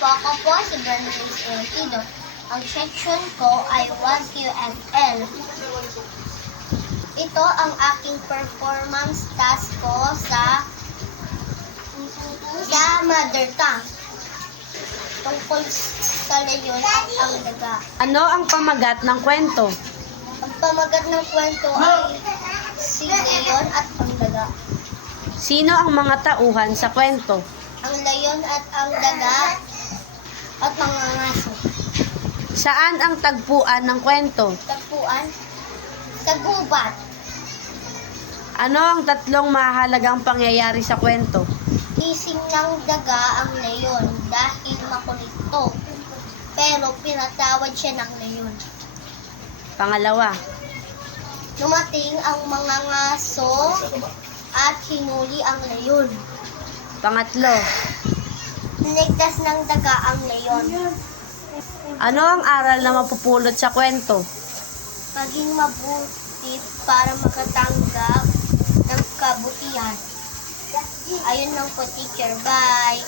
po, ako po si Bernice Eutido. Ang section ko ay 1QFL. Ito ang aking performance task ko sa mother tongue. Tungkol sa leyon at ang daga. Ano ang pamagat ng kwento? Ang pamagat ng kwento ay si leyon at ang daga. Sino ang mga tauhan sa kwento? Ang leyon at ang daga at mga ngaso. Saan ang tagpuan ng kwento? Tagpuan sa gubat. Ano ang tatlong mahalagang pangyayari sa kwento? Gising ng daga ang leyon dahil makulit to. Pero pinatawad siya ng leyon. Pangalawa, Dumating ang mga ngaso at hinuli ang leyon. pangatlo, Niligtas ng daga ang leyon. ano ang aral na mapupulot sa kwento? Maging mabuti para makatanggap ng kabutihan. Ayun lang po, teacher. Bye!